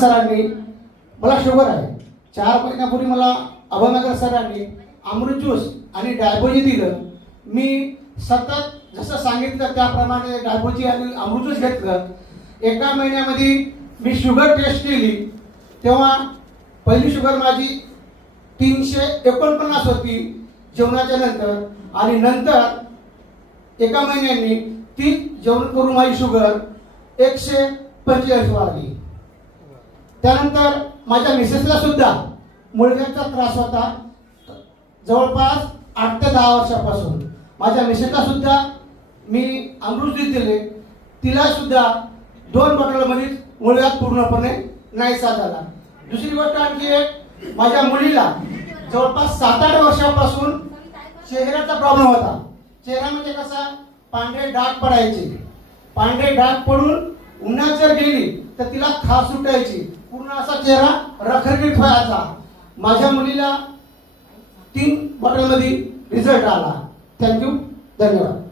सरांनी मला शुगर आहे 4 महिन्यापूर्वी मला अभयनगर सरांनी अमृत ज्यूस आणि डायबोजी दिलं. मी सतत जसं सांगितलं त्याप्रमाणे डायबोजी आणि अमृत ज्यूस घेतलं. एका महिन्यामध्ये मी शुगर टेस्ट केली तेव्हा पहिली शुगर माझी 349 होती जेवणाच्या नंतर, आणि नंतर एका महिन्यानी ती जेवण करून माझी शुगर 145 वाढली. त्यानंतर माझ्या मिसेसला सुद्धा मुळव्याधीचा त्रास होता जवळपास 8 ते 10 वर्षापासून. माझ्या मिसेसला सुद्धा मी अमृत ज्यूस दिले, तिला सुद्धा 2 बॉटलमध्ये मुळव्याध पूर्णपणे नाहीसा झाला. दुसरी गोष्ट आणखी एक, माझ्या मुलीला जवळपास 7-8 वर्षापासून चेहऱ्याचा प्रॉब्लेम होता. चेहरा म्हणजे कसा, पांढरे डाग पडायचे, पांढरे डाग पडून उन्हात जर गेली तर तिला खाज सुटायची, पूर्ण असा चेहरा रखरखीत व्हायचा. माझ्या मुलीला 3 बॉटलमध्ये रिझल्ट आला. थँक्यू, धन्यवाद.